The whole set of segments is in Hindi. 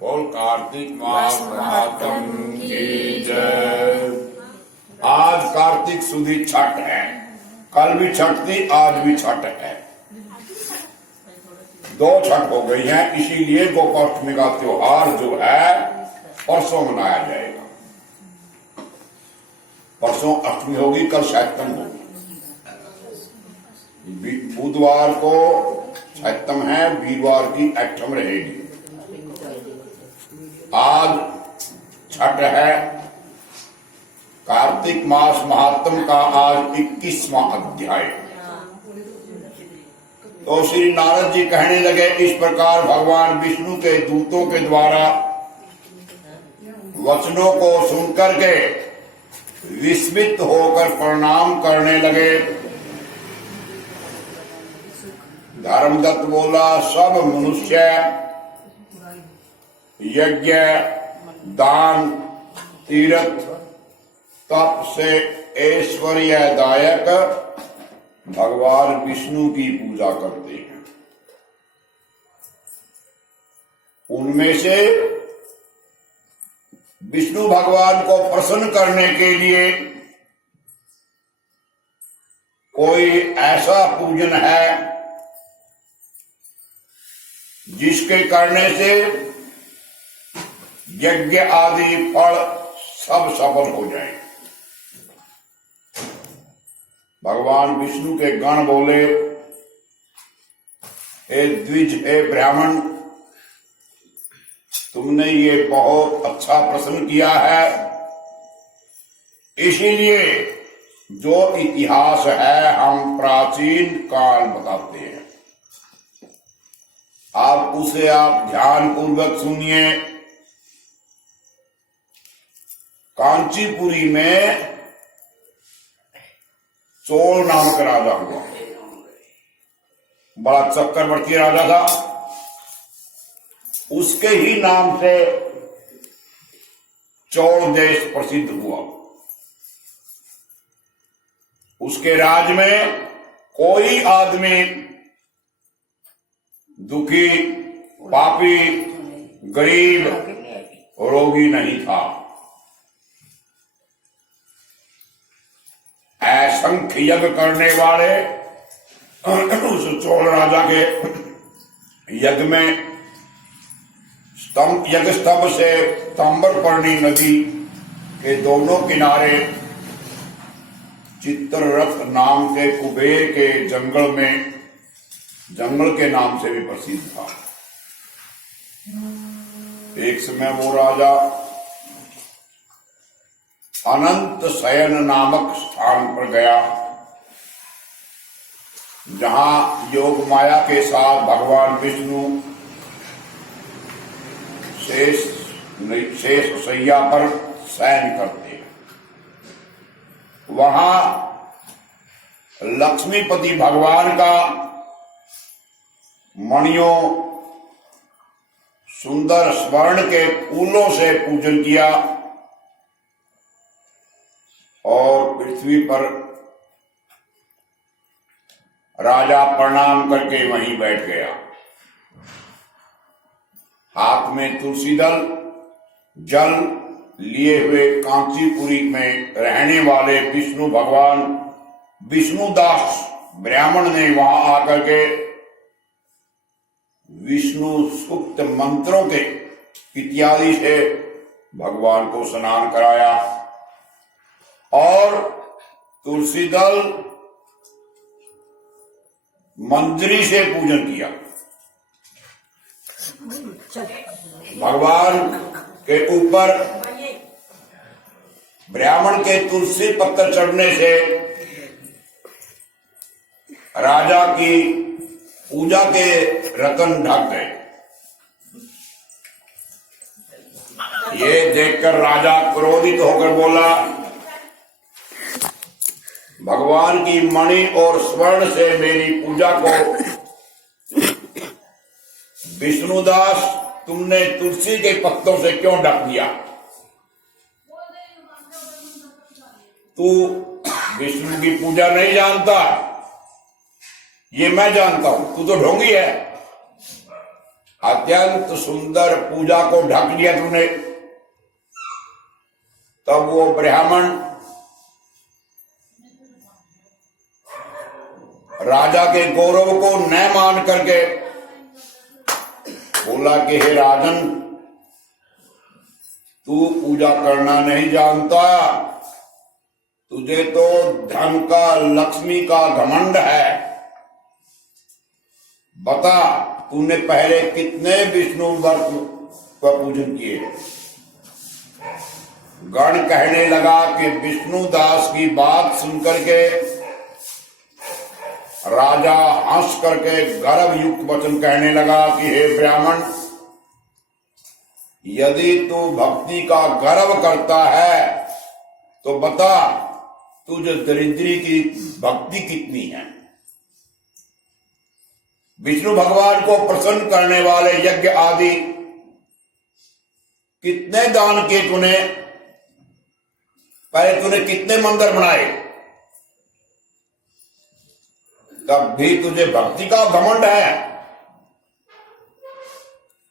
बोल कार्तिक मास महात्म की जय। आज कार्तिक सुदी छठ है, कल भी छठ थी, आज भी छठ है। दो छठ हो गई हैं, इसीलिए गोपाष्टमी का त्योहार जो है परसों मनाया जाएगा। परसों अष्टमी होगी, कल सप्तम होगी। बुधवार को सप्तम है, वीरवार की अष्टम रहेगी। आज छठ है। कार्तिक मास महात्म का आज 21वां अध्याय। तो श्री नारद जी कहने लगे, इस प्रकार भगवान विष्णु के दूतों के द्वारा वचनों को सुनकर के विस्मित होकर प्रणाम करने लगे। धर्मदत्त बोला, सब मनुष्य यज्ञ, दान, तीर्थ, तप से ऐश्वर्यदायक भगवान विष्णु की पूजा करते हैं। उनमें से विष्णु भगवान को प्रसन्न करने के लिए कोई ऐसा पूजन है जिसके करने से यज्ञ आदि फल सब सफल हो जाए। भगवान विष्णु के गण बोले, हे द्विज, हे ब्राह्मण, तुमने ये बहुत अच्छा प्रश्न किया है। इसीलिए जो इतिहास है हम प्राचीन काल बताते हैं, आप उसे ध्यान पूर्वक सुनिए। कांचीपुरी में चोल नाम का राजा हुआ, बड़ा चक्रवर्ती राजा था। उसके ही नाम से चोल देश प्रसिद्ध हुआ। उसके राज में कोई आदमी दुखी, पापी, गरीब, रोगी नहीं था। असंख्य यज्ञ करने वाले उस चोल राजा के यज्ञ में यज्ञ स्तंभ से ताम्रपर्णी नदी के दोनों किनारे चित्ररथ नाम के कुबेर के जंगल में, जंगल के नाम से भी प्रसिद्ध था। एक समय वो राजा अनंत शयन नामक स्थान पर गया, जहां योग माया के साथ भगवान विष्णु शेष शैया पर शयन करते हैं। वहां लक्ष्मीपति भगवान का मणियों, सुंदर स्वर्ण के फूलों से पूजन किया और पृथ्वी पर राजा प्रणाम करके वहीं बैठ गया। हाथ में तुलसी दल, जल लिए हुए कांचीपुरी में रहने वाले विष्णु भगवान विष्णुदास ब्राह्मण ने वहां आकर के विष्णु सूक्त मंत्रों के इत्यादि से भगवान को स्नान कराया और तुलसी दल, मंजरी से पूजन किया। भगवान के ऊपर ब्राह्मण के तुलसी पत्थर चढ़ने से राजा की पूजा के रतन ढक गए। ये देखकर राजा क्रोधित होकर बोला, भगवान की मणि और स्वर्ण से मेरी पूजा को विष्णुदास तुमने तुलसी के पत्तों से क्यों ढक दिया? तू विष्णु की पूजा नहीं जानता, ये मैं जानता हूं, तू तो ढोंगी है। अत्यंत सुंदर पूजा को ढक लिया तूने, तब वो ब्राह्मण राजा के गौरव को न मान करके बोला कि हे राजन, तू पूजा करना नहीं जानता, तुझे तो धन का, लक्ष्मी का घमंड है। बता, तूने पहले कितने विष्णु व्रत का पूजन किए? गण कहने लगा कि विष्णुदास की बात सुनकर के राजा हंस करके गर्व युक्त वचन कहने लगा कि हे ब्राह्मण, यदि तू भक्ति का गर्व करता है तो बता, तुझे दरिद्री की भक्ति कितनी है? विष्णु भगवान को प्रसन्न करने वाले यज्ञ आदि कितने दान किए तूने? पहले तूने कितने मंदिर बनाए? तब भी तुझे भक्ति का घमंड है।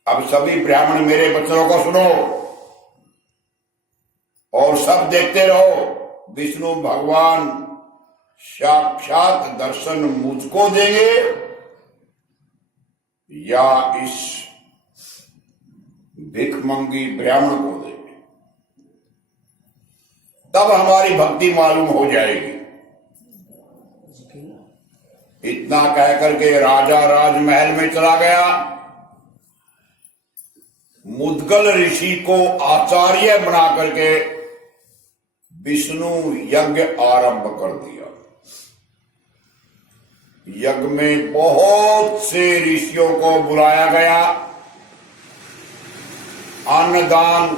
अब सभी ब्राह्मण मेरे वचनों को सुनो और सब देखते रहो। विष्णु भगवान साक्षात दर्शन मुझको देंगे या इस भिखमंगी ब्राह्मण को देंगे, तब हमारी भक्ति मालूम हो जाएगी। इतना कह करके राजा राजमहल में चला गया। मुद्गल ऋषि को आचार्य बना करके विष्णु यज्ञ आरंभ कर दिया। यज्ञ में बहुत से ऋषियों को बुलाया गया, अन्नदान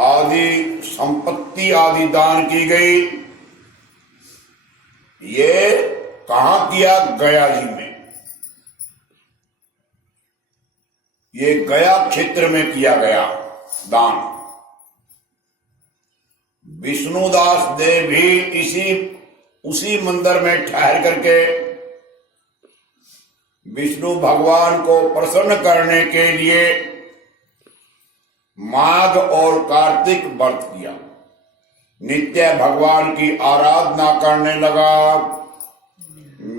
आदि, संपत्ति आदि दान की गई। ये कहां किया? गया जी में। ये गया क्षेत्र में किया गया दान। विष्णुदास ने भी उसी मंदिर में ठहर करके विष्णु भगवान को प्रसन्न करने के लिए माघ और कार्तिक व्रत किया। नित्य भगवान की आराधना करने लगा।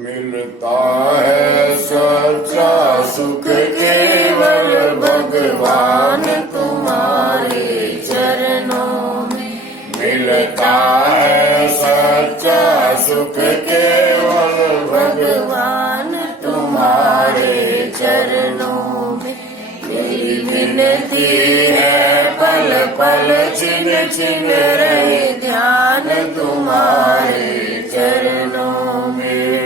मिलता है सच्चा सुख केवल भगवान तुम्हारे चरणों में। मिलता है सच्चा सुख केवल भगवान तुम्हारे चरणों में। मेरी विनती है पल पल छिन छिन रहे ध्यान तुम्हारे चरणों में।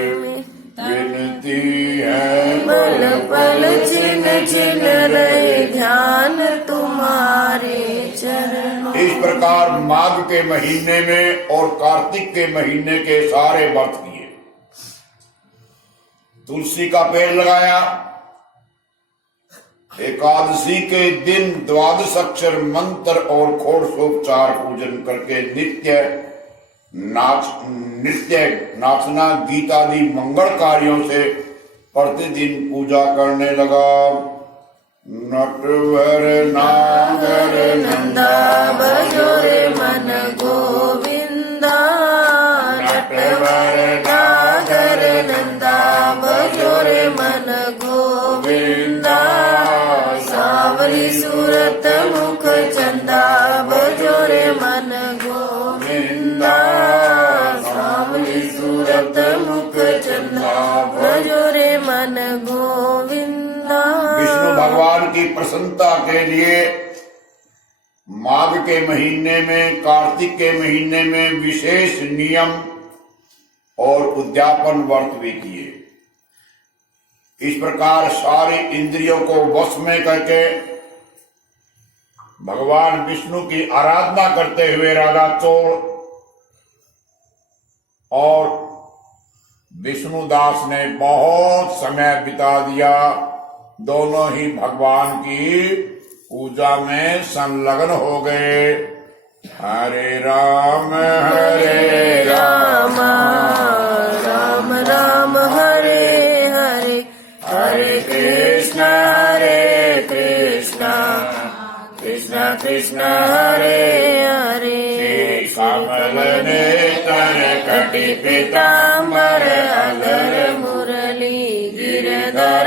विनती है पल पल छिन छिन रहे ध्यान तुम्हारे चरणों। इस प्रकार माघ के महीने में और कार्तिक के महीने के सारे व्रत किए। तुलसी का पेड़ लगाया। एकादशी के दिन द्वादश अक्षर मंत्र और षोडशोपचार पूजन करके नित्य नाचना गीत आदि मंगल कार्यों से प्रतिदिन पूजा करने लगा। नटवर नागर नंदा बजो रे मन गोविंदा। नटवर नागर नंदा बजो रे मन गोविंदा। सावरी सूरत मुख चंदा बजो रे मन गोविंदा। सावरी सूरत मुख चंदा बजो रे मन गोविंदा। विष्णु भगवान की प्रसन्नता के लिए माघ के महीने में, कार्तिक के महीने में विशेष नियम और उद्यापन व्रत भी किए। इस प्रकार सारी इंद्रियों को वश में करके भगवान विष्णु की आराधना करते हुए राजा चोर और विष्णुदास ने बहुत समय बिता दिया। दोनों ही भगवान की पूजा में संलग्न हो गए। हरे राम राम राम हरे हरे, हरे कृष्ण कृष्ण कृष्ण हरे हरे कमल नेत्र कटि पीताम्बर अधर मुरली गिरधर